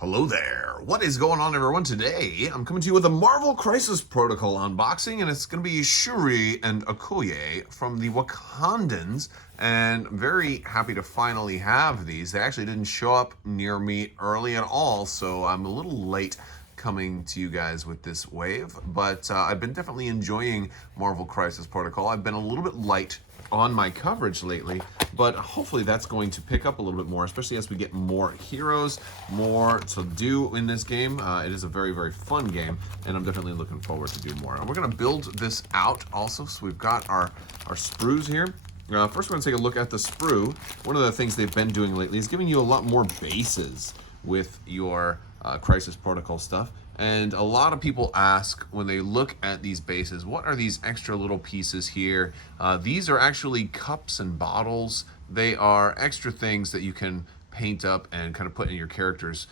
Hello there. What is going on, everyone? Today, I'm coming to you with a Marvel Crisis Protocol unboxing, and it's going to be Shuri and Okoye from the Wakandans, and I'm very happy to finally have these. They actually didn't show up near me early at all, so I'm a little late coming to you guys with this wave, but I've been definitely enjoying Marvel Crisis Protocol. I've been a little bit light on my coverage lately, but hopefully that's going to pick up a little bit more, especially as we get more heroes, more to do in this game. It is a very, very fun game, and I'm definitely looking forward to do more. And we're going to build this out also, so we've got our sprues here. First, we're going to take a look at the sprue. One of the things they've been doing lately is giving you a lot more bases with your Crisis Protocol stuff. And a lot of people ask when they look at these bases, what are these extra little pieces here? These are actually cups and bottles. They are extra things that you can paint up and kind of put in your character's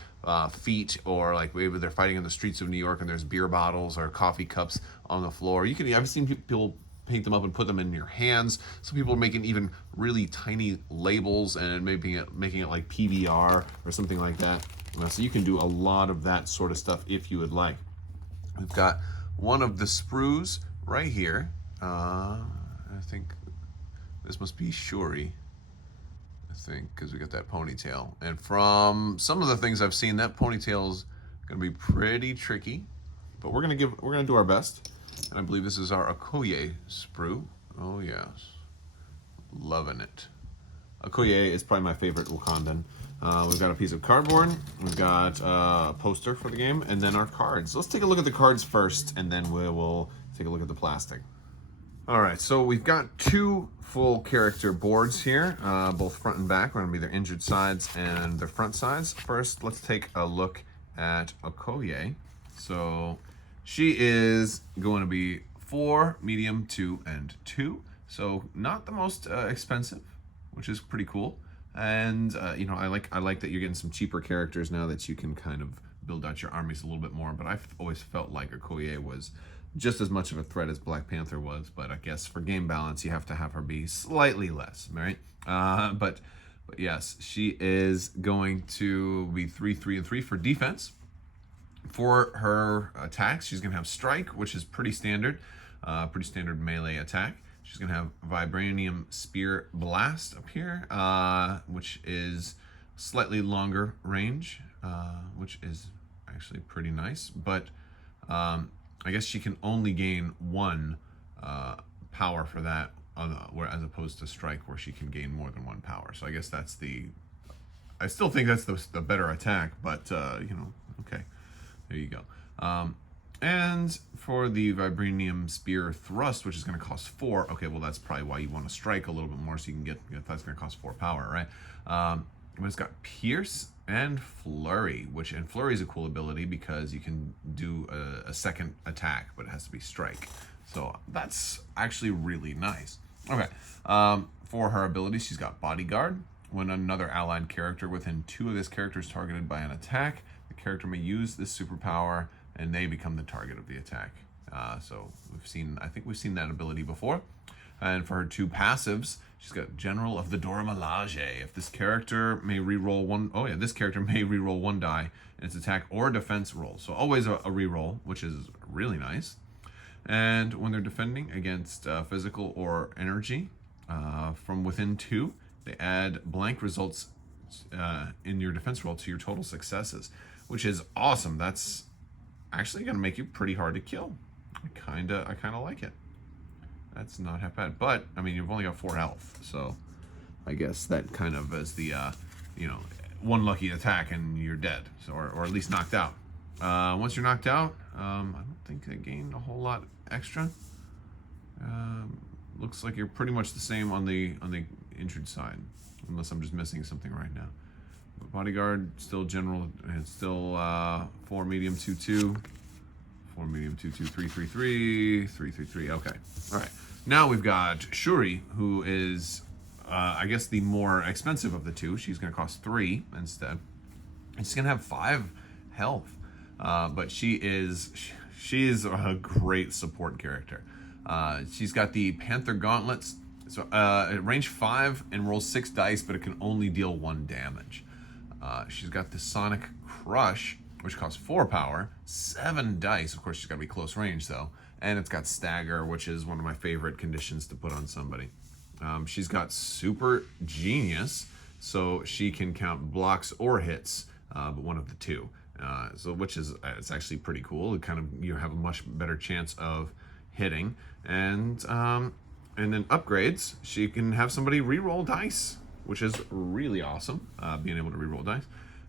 feet, or like maybe they're fighting in the streets of New York and there's beer bottles or coffee cups on the floor. I've seen people paint them up and put them in your hands. Some people are making even really tiny labels and making it like PBR or something like that. So you can do a lot of that sort of stuff if you would like. We've got one of the sprues right here. I think this must be Shuri, I think, because we got that ponytail. And from some of the things I've seen, that ponytail is going to be pretty tricky, but we're going to do our best. And I believe this is our Okoye sprue. Oh yes, loving it. Okoye is probably my favorite Wakandan. We've got a piece of cardboard, we've got a poster for the game, and then our cards. Let's take a look at the cards first, and then we will take a look at the plastic. All right, so we've got two full character boards here, both front and back. We're gonna be their injured sides and their front sides. First, let's take a look at Okoye. So she is going to be 4, medium, 2, and 2. So not the most expensive, which is pretty cool. And you know, I like that you're getting some cheaper characters now that you can kind of build out your armies a little bit more. But I've always felt like Okoye was just as much of a threat as Black Panther was. But I guess for game balance, you have to have her be slightly less, right? But yes, she is going to be 3, 3, and 3 for defense. For her attacks, she's going to have strike, which is pretty standard melee attack. She's going to have Vibranium Spear Blast up here, which is slightly longer range, which is actually pretty nice. But I guess she can only gain 1 power for that, as opposed to Strike, where she can gain more than 1 power. So I guess I still think that's the better attack, but you know, okay, there you go. And for the Vibranium Spear Thrust, which is going to cost 4, okay, well, that's probably why you want to strike a little bit more, so you can get that's going to cost 4 power, right? But it's got Pierce and Flurry, and Flurry is a cool ability because you can do a second attack, but it has to be strike. So that's actually really nice. Okay, for her abilities, she's got Bodyguard. When another allied character within 2 of this character is targeted by an attack, the character may use this superpower and they become the target of the attack. So I think we've seen that ability before. And for her 2 passives, she's got General of the Dora Milaje. If this character may reroll this character may reroll 1 die in its attack or defense roll. So always a reroll, which is really nice. And when they're defending against physical or energy from within 2, they add blank results in your defense roll to your total successes, which is awesome. That's actually going to make you pretty hard to kill. I kind of like it. That's not half bad. But I mean, you've only got 4 health, so I guess that kind of is the you know, 1 lucky attack and you're dead, so or at least knocked out. Once you're knocked out, I don't think they gain a whole lot extra. Looks like you're pretty much the same on the injured side, unless I'm just missing something right now. Bodyguard, still general, and still 4 medium 2 2, 4 medium 2 2 3 3 3 3 3 3. Okay, all right. Now we've got Shuri, who is I guess the more expensive of the 2. She's going to cost 3 instead. And she's going to have 5 health, but she is a great support character. She's got the Panther Gauntlets. So range 5 and rolls 6 dice, but it can only deal 1 damage. She's got the Sonic Crush, which costs 4 power, 7 dice. Of course, she's got to be close range, though. And it's got Stagger, which is one of my favorite conditions to put on somebody. She's got Super Genius, so she can count blocks or hits, but one of the two. So which is it's actually pretty cool. It kind of, you have a much better chance of hitting. And then upgrades, she can have somebody re-roll dice, which is really awesome, being able to re-roll dice.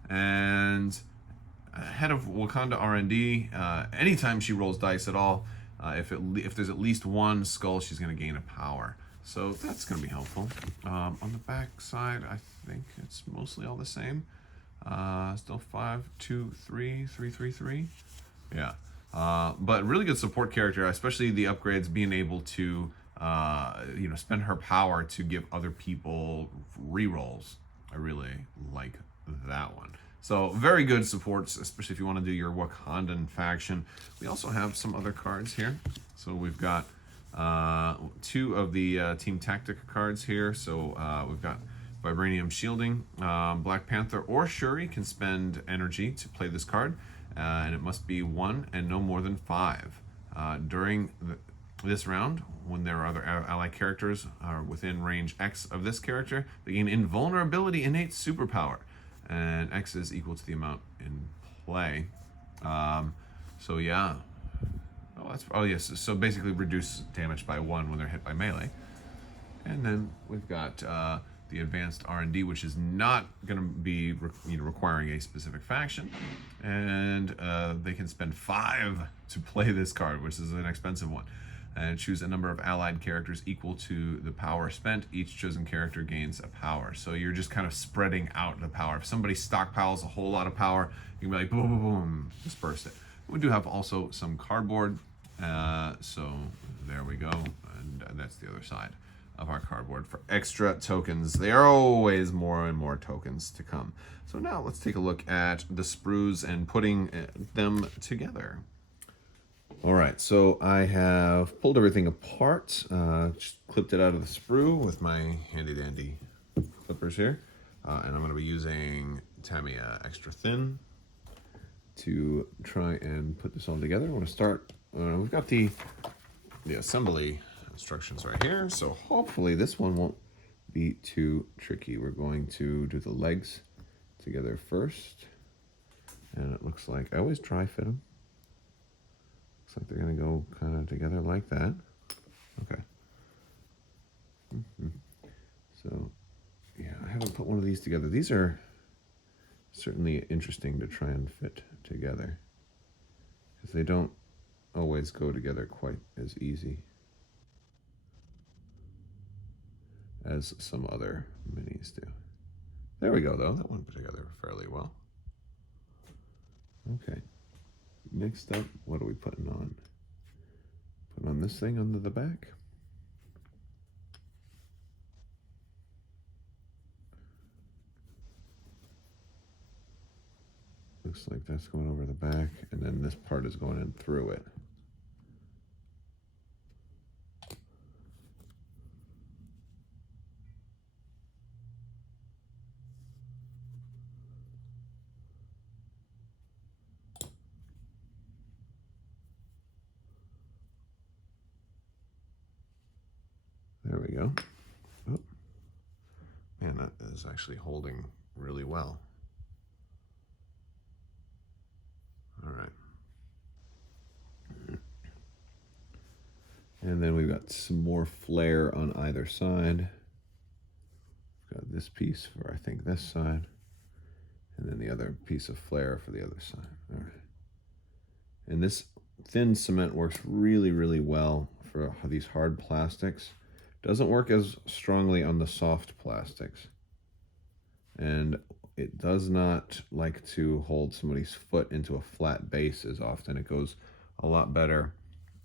And head of Wakanda R&D, anytime she rolls dice at all, if there's at least one skull, she's going to gain a power. So that's going to be helpful. On the back side, I think it's mostly all the same. Still 5, 2, 3, 3, 3, 3. Yeah. But really good support character, especially the upgrades, being able to spend her power to give other people rerolls. I really like that one. So very good supports, especially if you want to do your Wakandan faction. We also have some other cards here. So we've got 2 of the Team Tactic cards here. So we've got Vibranium Shielding. Black Panther or Shuri can spend energy to play this card, and it must be 1 and no more than 5. During this round, when there are other ally characters within range X of this character, they gain Invulnerability Innate Superpower, and X is equal to the amount in play. So yeah. Oh yes. So basically, reduce damage by 1 when they're hit by melee. And then we've got the Advanced R&D, which is not going to be requiring a specific faction, and they can spend 5 to play this card, which is an expensive one, and choose a number of allied characters equal to the power spent. Each chosen character gains a power, so you're just kind of spreading out the power. If somebody stockpiles a whole lot of power, you can be like boom, boom, boom, disperse it. We do have also some cardboard, so there we go, and that's the other side of our cardboard for extra tokens. There are always more and more tokens to come. So now let's take a look at the sprues and putting them together. All right, so I have pulled everything apart, just clipped it out of the sprue with my handy dandy clippers here, and I'm going to be using Tamiya Extra Thin to try and put this all together. I want to start. We've got the assembly instructions right here, so hopefully this one won't be too tricky. We're going to do the legs together first, and it looks like I always dry fit them. Looks like they're going to go kind of together like that. Okay. So yeah, I haven't put one of these together. These are certainly interesting to try and fit together, because they don't always go together quite as easy as some other minis do. There we go, though. That went together fairly well. Okay. Next up, what are we putting on? Put on this thing under the back. Looks like that's going over the back, and then this part is going in through it. There we go. Oh. Man, that is actually holding really well. All right. And then we've got some more flare on either side. We've got this piece for, I think, this side, and then the other piece of flare for the other side. All right. And this thin cement works really, really well for these hard plastics. Doesn't work as strongly on the soft plastics. And it does not like to hold somebody's foot into a flat base as often. It goes a lot better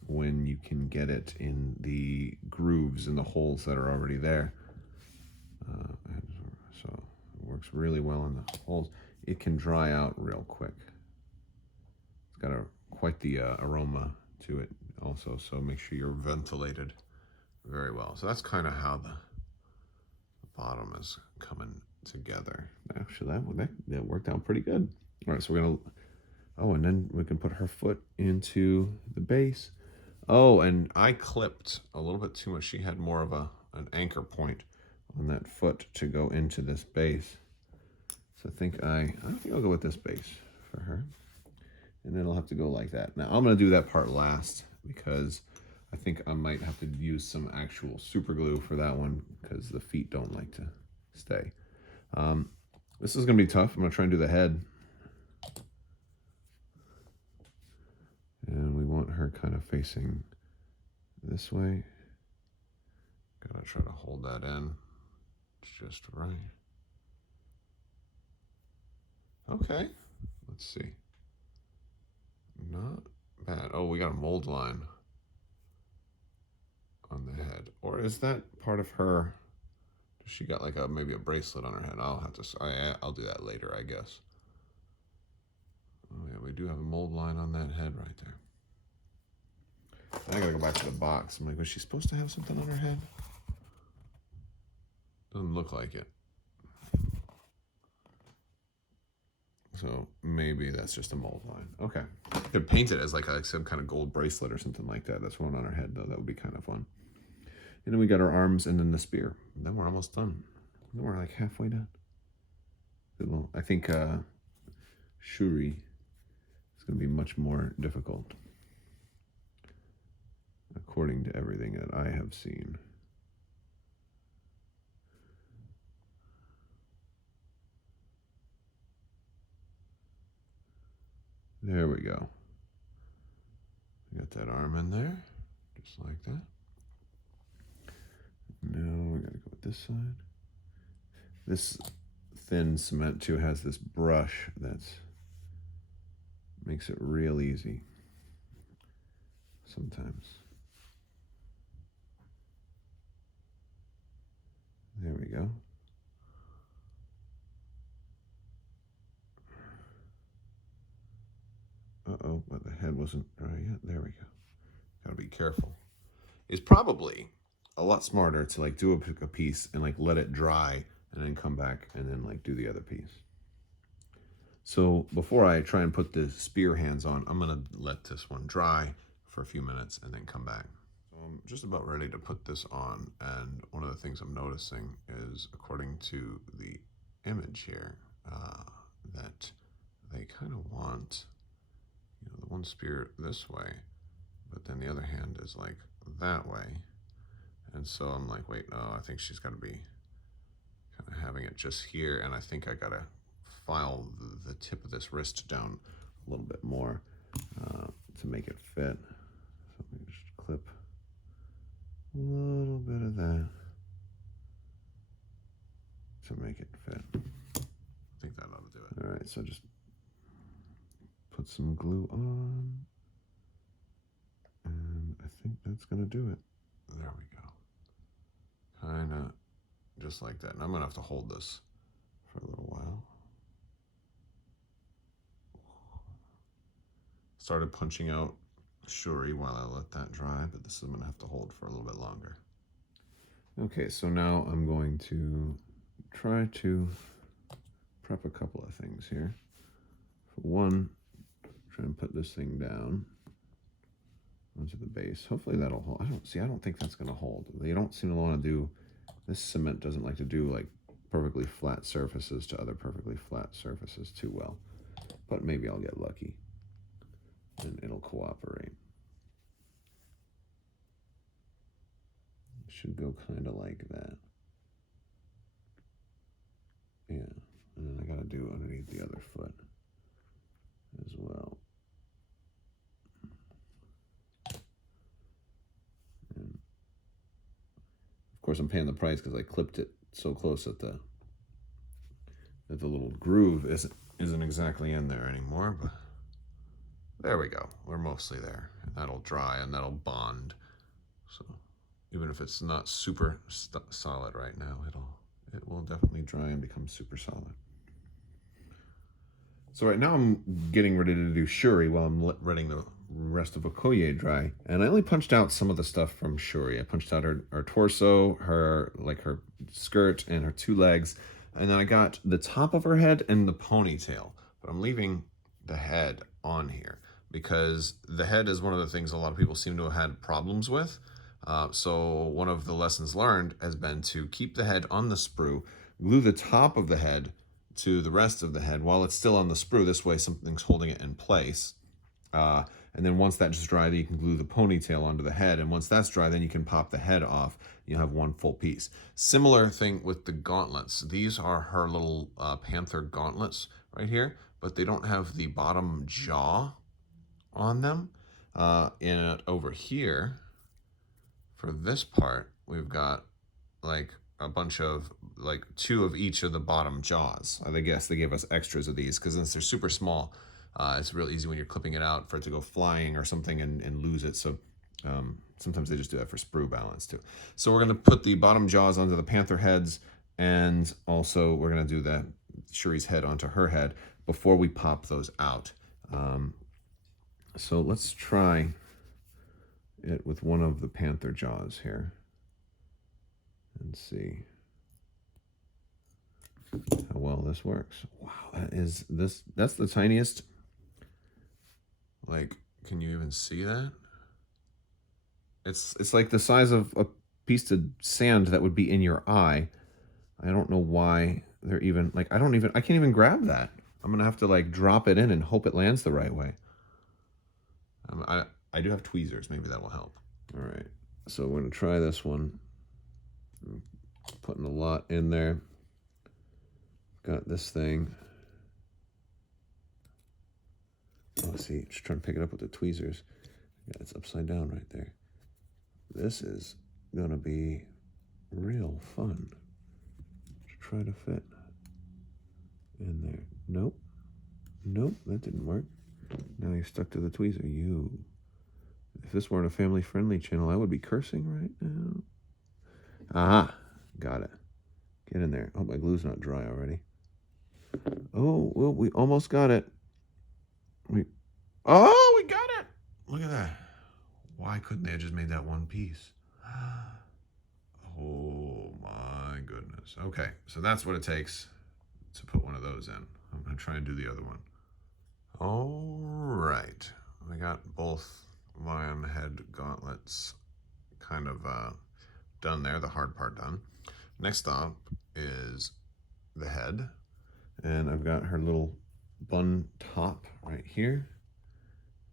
when you can get it in the grooves and the holes that are already there. So it works really well in the holes. It can dry out real quick. It's got quite the aroma to it also, so make sure you're ventilated very well. So that's kind of how the bottom is coming together. Actually, that worked out pretty good. All right, so we're gonna. Oh, and then we can put her foot into the base. Oh, and I clipped a little bit too much. She had more of an anchor point on that foot to go into this base. So I think I'll go with this base for her. And then it'll have to go like that. Now, I'm going to do that part last because I think I might have to use some actual super glue for that one because the feet don't like to stay. This is going to be tough. I'm going to try and do the head. And we want her kind of facing this way. Gotta try to hold that in just right. Okay, let's see. Not bad. Oh, we got a mold line on the head. Or is that part of her? She got like maybe a bracelet on her head. I'll do that later, I guess. Oh yeah, we do have a mold line on that head right there. I gotta go back to the box. I'm like, was she supposed to have something on her head? Doesn't look like it. So maybe that's just a mold line. Okay. Could paint it as like some kind of gold bracelet or something like that. That's one on her head though. That would be kind of fun. And then we got our arms and then the spear. And then we're almost done. Then we're like halfway done. Well, I think Shuri is going to be much more difficult, according to everything that I have seen. There we go. Got that arm in there, just like that. Now we got to go with this side. This thin cement too has this brush that's makes it real easy sometimes. There we go. Uh-oh, but the head wasn't dry yet. There we go. Gotta be careful. It's probably a lot smarter to like do a piece and like let it dry and then come back and then like do the other piece. So before I try and put the spear hands on, I'm gonna let this one dry for a few minutes and then come back. So I'm just about ready to put this on, and one of the things I'm noticing is, according to the image here, that they kind of want, the one spear this way, but then the other hand is like that way. And so I'm like, wait, no, I think she's got to be kind of having it just here, and I think I got to file the tip of this wrist down a little bit more to make it fit. So let me just clip a little bit of that to make it fit. I think that ought to do it. All right, so just put some glue on, and I think that's gonna do it. There we go. Kinda just like that. And I'm gonna have to hold this for a little while. Started punching out Shuri while I let that dry, but this is gonna have to hold for a little bit longer. Okay, so now I'm going to try to prep a couple of things here. For one, try and put this thing down onto the base. Hopefully that'll hold. I don't think that's going to hold. They don't seem to want to do, this cement doesn't like to do like perfectly flat surfaces to other perfectly flat surfaces too well. But maybe I'll get lucky and it'll cooperate. It should go kind of like that. Yeah, and then I got to do underneath the other foot as well. And of course, I'm paying the price because I clipped it so close that the little groove isn't exactly in there anymore. But there we go. We're mostly there, and that'll dry and that'll bond. So even if it's not super solid right now, it will definitely dry and become super solid. So right now I'm getting ready to do Shuri while I'm letting the rest of Okoye dry. And I only punched out some of the stuff from Shuri. I punched out her torso, her skirt, and her two legs. And then I got the top of her head and the ponytail, but I'm leaving the head on here because the head is one of the things a lot of people seem to have had problems with. So one of the lessons learned has been to keep the head on the sprue, glue the top of the head to the rest of the head while it's still on the sprue. This way something's holding it in place. And then once that's dry, then you can glue the ponytail onto the head. And once that's dry, then you can pop the head off. You'll have one full piece. Similar thing with the gauntlets. These are her little panther gauntlets right here, but they don't have the bottom jaw on them. And over here, for this part, we've got like a bunch of like 2 of each of the bottom jaws. I guess they gave us extras of these because since they're super small, it's real easy when you're clipping it out for it to go flying or something and lose it. So sometimes they just do that for sprue balance too. So we're going to put the bottom jaws onto the panther heads, and also we're going to do the Shuri's head onto her head before we pop those out. So let's try it with one of the panther jaws here and see how well this works. Wow, that's the tiniest. Like, can you even see that? It's like the size of a piece of sand that would be in your eye. I don't know why they're even like I can't even grab that. I'm gonna have to like drop it in and hope it lands the right way. I do have tweezers, maybe that will help. All right, so we're gonna try this one. I'm putting a lot in there. Got this thing. Oh, see, just trying to pick it up with the tweezers. Yeah, it's upside down right there. This is gonna be real fun to try to fit in there. Nope, that didn't work. Now you're stuck to the tweezer. If this weren't a family-friendly channel, I would be cursing right now. Aha, got it. Get in there. Oh, my glue's not dry already. Oh, well, we almost got it. We got it. Look at that. Why couldn't they have just made that one piece? Oh my goodness. Okay, so that's what it takes to put one of those in. I'm gonna try and do the other one. All right, I got both lion head gauntlets kind of done there, the hard part done. Next up is the head, and I've got her little bun top right here.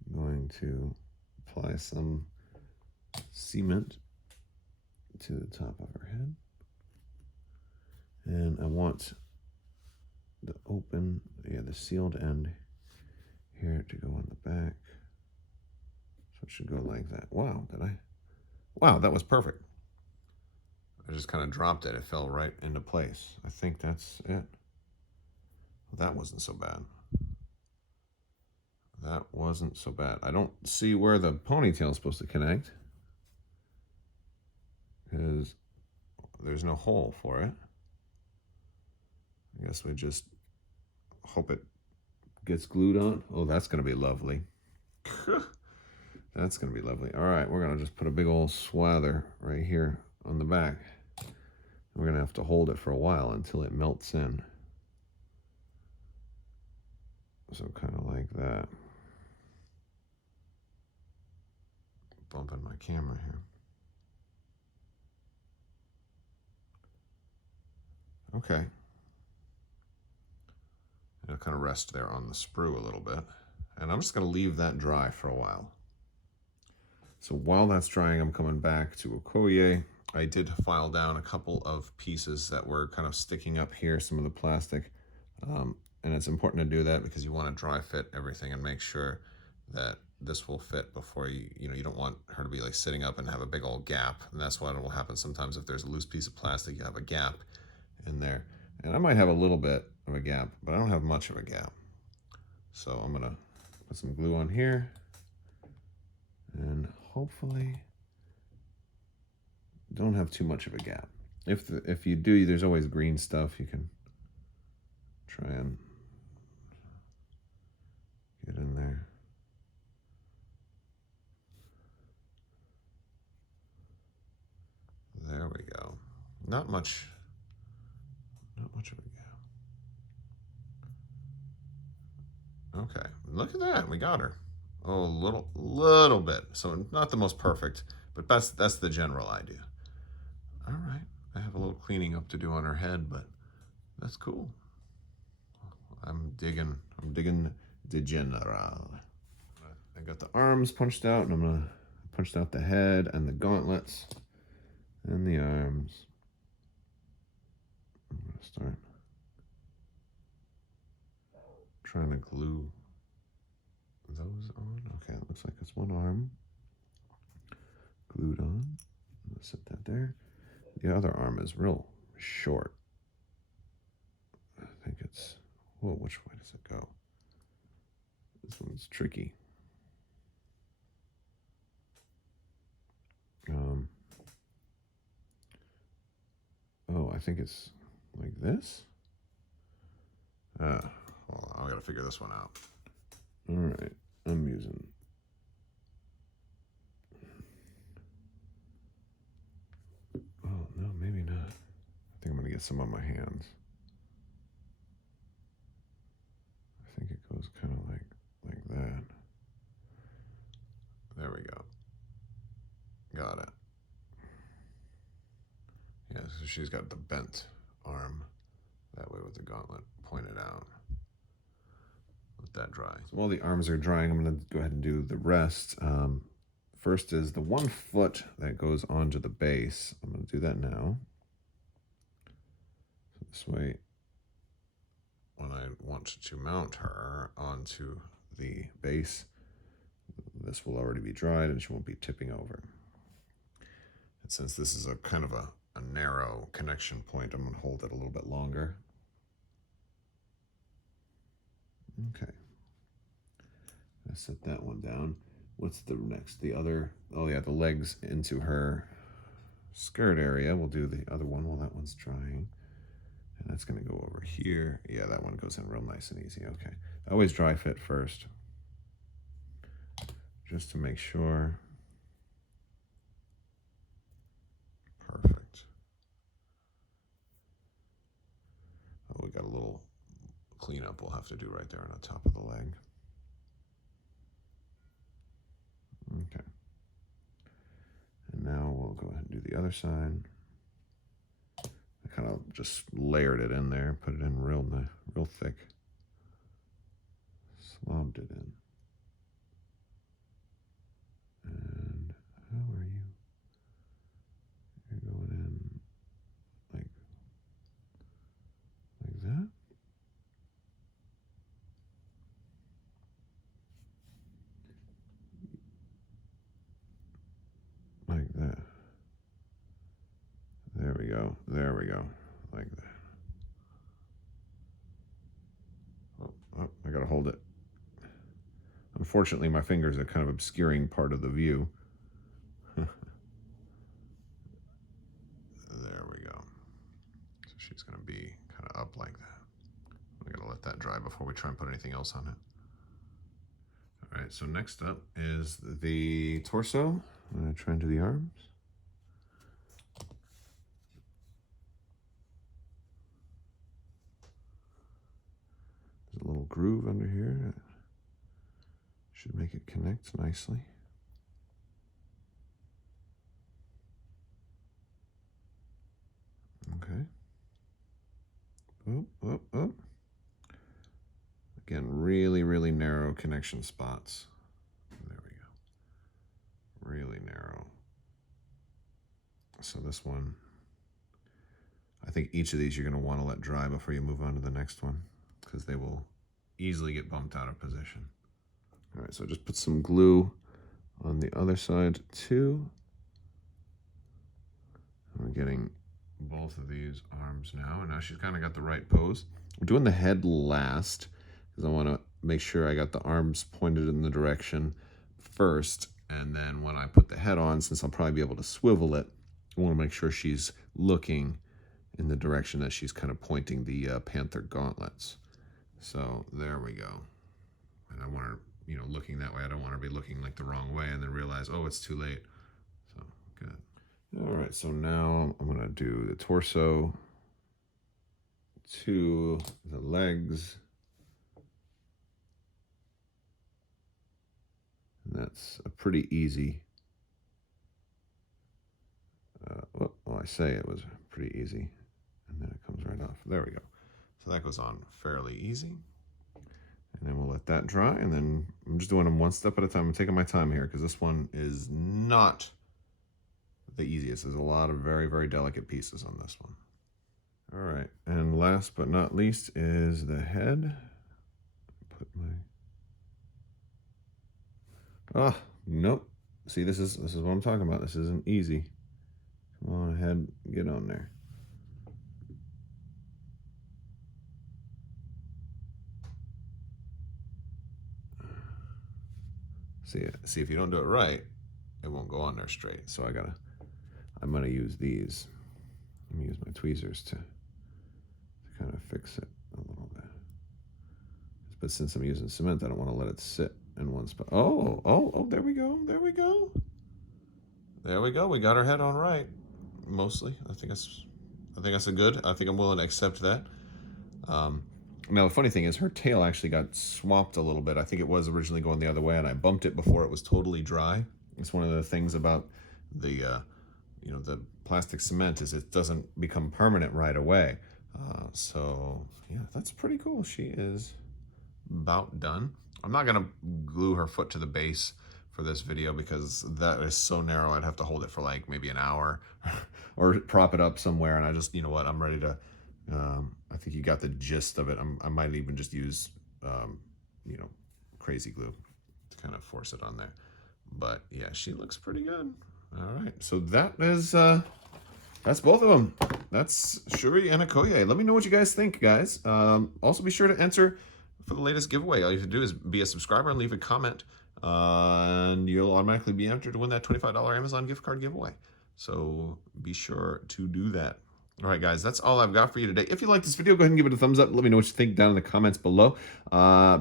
I'm going to apply some cement to the top of her head, and I want the the sealed end here to go on the back. So it should go like that. Wow, that was perfect. I just kind of dropped it. It fell right into place. I think that's it. That wasn't so bad. That wasn't so bad. I don't see where the ponytail is supposed to connect because there's no hole for it. I guess we just hope it gets glued on. Oh, that's going to be lovely. That's going to be lovely. All right, we're going to just put a big old swather right here on the back. We're going to have to hold it for a while until it melts in. So kind of like that. Bumping my camera here. Okay. It'll kind of rest there on the sprue a little bit. And I'm just going to leave that dry for a while. So while that's drying, I'm coming back to Okoye. I did file down a couple of pieces that were kind of sticking up here, some of the plastic. And it's important to do that because you want to dry fit everything and make sure that this will fit before you don't want her to be like sitting up and have a big old gap. And that's what will happen sometimes if there's a loose piece of plastic, you have a gap in there. And I might have a little bit of a gap, but I don't have much of a gap. So I'm gonna put some glue on here and hopefully don't have too much of a gap. If you do, there's always green stuff you can try and get in there. There we go. Not much of a gap. Okay, look at that. We got her. Oh, a little bit. So not the most perfect, but that's the general idea. All right. I have a little cleaning up to do on her head, but that's cool. I'm digging the general. I got the arms punched out, and I'm gonna punch out the head and the gauntlets and the arms. I'm gonna start trying to glue those on. Okay, it looks like it's one arm glued on. I'm gonna set that there. The other arm is real short. I think it's, whoa, which way does it go? This one's tricky. Oh, I think it's like this. Well, I gotta figure this one out. All right, I'm using. Oh no, maybe not. I think I'm gonna get some on my hands. I think it goes kind of like that. There we go. Got it. Yeah, so she's got the bent arm that way with the gauntlet pointed out. Let that dry. So while the arms are drying, I'm going to go ahead and do the rest. First is the one foot that goes onto the base. I'm going to do that now. So this way, when I want to mount her onto the base, this will already be dried and she won't be tipping over. And since this is a kind of a narrow connection point, I'm going to hold it a little bit longer. Okay. I set that one down. What's the next? The other, oh yeah, the legs into her skirt area. We'll do the other one while that one's drying. And that's going to go over here. Yeah, that one goes in real nice and easy. Okay. I always dry fit first, just to make sure. Perfect. Oh, we got a little cleanup we'll have to do right there on the top of the leg. Okay. And now we'll go ahead and do the other side. I kind of just layered it in there, put it in real thick. Slobbed it in. And how are you? You're going in like that. Like that. There we go. There we go. Like that. Oh, I gotta hold it. Unfortunately, my fingers are kind of obscuring part of the view. There we go. So she's gonna be kind of up like that. We gotta let that dry before we try and put anything else on it. All right, so next up is the torso. I'm gonna try and do the arms. There's a little groove under here. Should make it connect nicely. Okay. Oh, oh, oh. Again, really, really narrow connection spots. There we go. Really narrow. So this one, I think each of these you're going to want to let dry before you move on to the next one, because they will easily get bumped out of position. All right, so just put some glue on the other side too. We're getting both of these arms now, and now she's kind of got the right pose. We're doing the head last, because I want to make sure I got the arms pointed in the direction first, and then when I put the head on, since I'll probably be able to swivel it, I want to make sure she's looking in the direction that she's kind of pointing the panther gauntlets. So there we go. And I want her, you know, looking that way. I don't want her to be looking like the wrong way and then realize, oh, it's too late. So good. All right, so now I'm gonna do the torso to the legs. that's a pretty easy. Well, I say it was pretty easy, and then it comes right off. There we go. So that goes on fairly easy. And then we'll let that dry, and then I'm just doing them one step at a time. I'm taking my time here because this one is not the easiest. There's a lot of very, very delicate pieces on this one. All right, and last but not least is the head. Put my... Oh, nope. See, this is what I'm talking about. This isn't easy. Come on ahead, get on there. See, if you don't do it right, it won't go on there straight. So I'm gonna use these. Let me use my tweezers to kind of fix it a little bit. But since I'm using cement, I don't want to let it sit in one spot. Oh, there we go. There we go. There we go. We got our head on right. Mostly. I think that's a good. I think I'm willing to accept that. Now, the funny thing is her tail actually got swapped a little bit. I think it was originally going the other way, and I bumped it before it was totally dry. It's one of the things about the, the plastic cement is it doesn't become permanent right away. So, yeah, that's pretty cool. She is about done. I'm not going to glue her foot to the base for this video because that is so narrow. I'd have to hold it for like maybe an hour or prop it up somewhere. And I just, you know what, I'm ready to... I think you got the gist of it. I might even just use, crazy glue to kind of force it on there. But yeah, she looks pretty good. All right, so that is, that's both of them. That's Shuri and Okoye. Let me know what you guys think, guys. Also, be sure to enter for the latest giveaway. All you have to do is be a subscriber and leave a comment, and you'll automatically be entered to win that $25 Amazon gift card giveaway. So be sure to do that. All right, guys, that's all I've got for you today. If you like this video, go ahead and give it a thumbs up. Let me know what you think down in the comments below.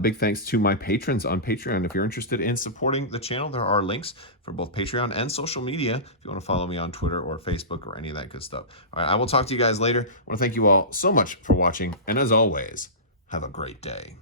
Big thanks to my patrons on Patreon. If you're interested in supporting the channel, there are links for both Patreon and social media if you want to follow me on Twitter or Facebook or any of that good stuff. All right, I will talk to you guys later. I want to thank you all so much for watching, and as always, have a great day.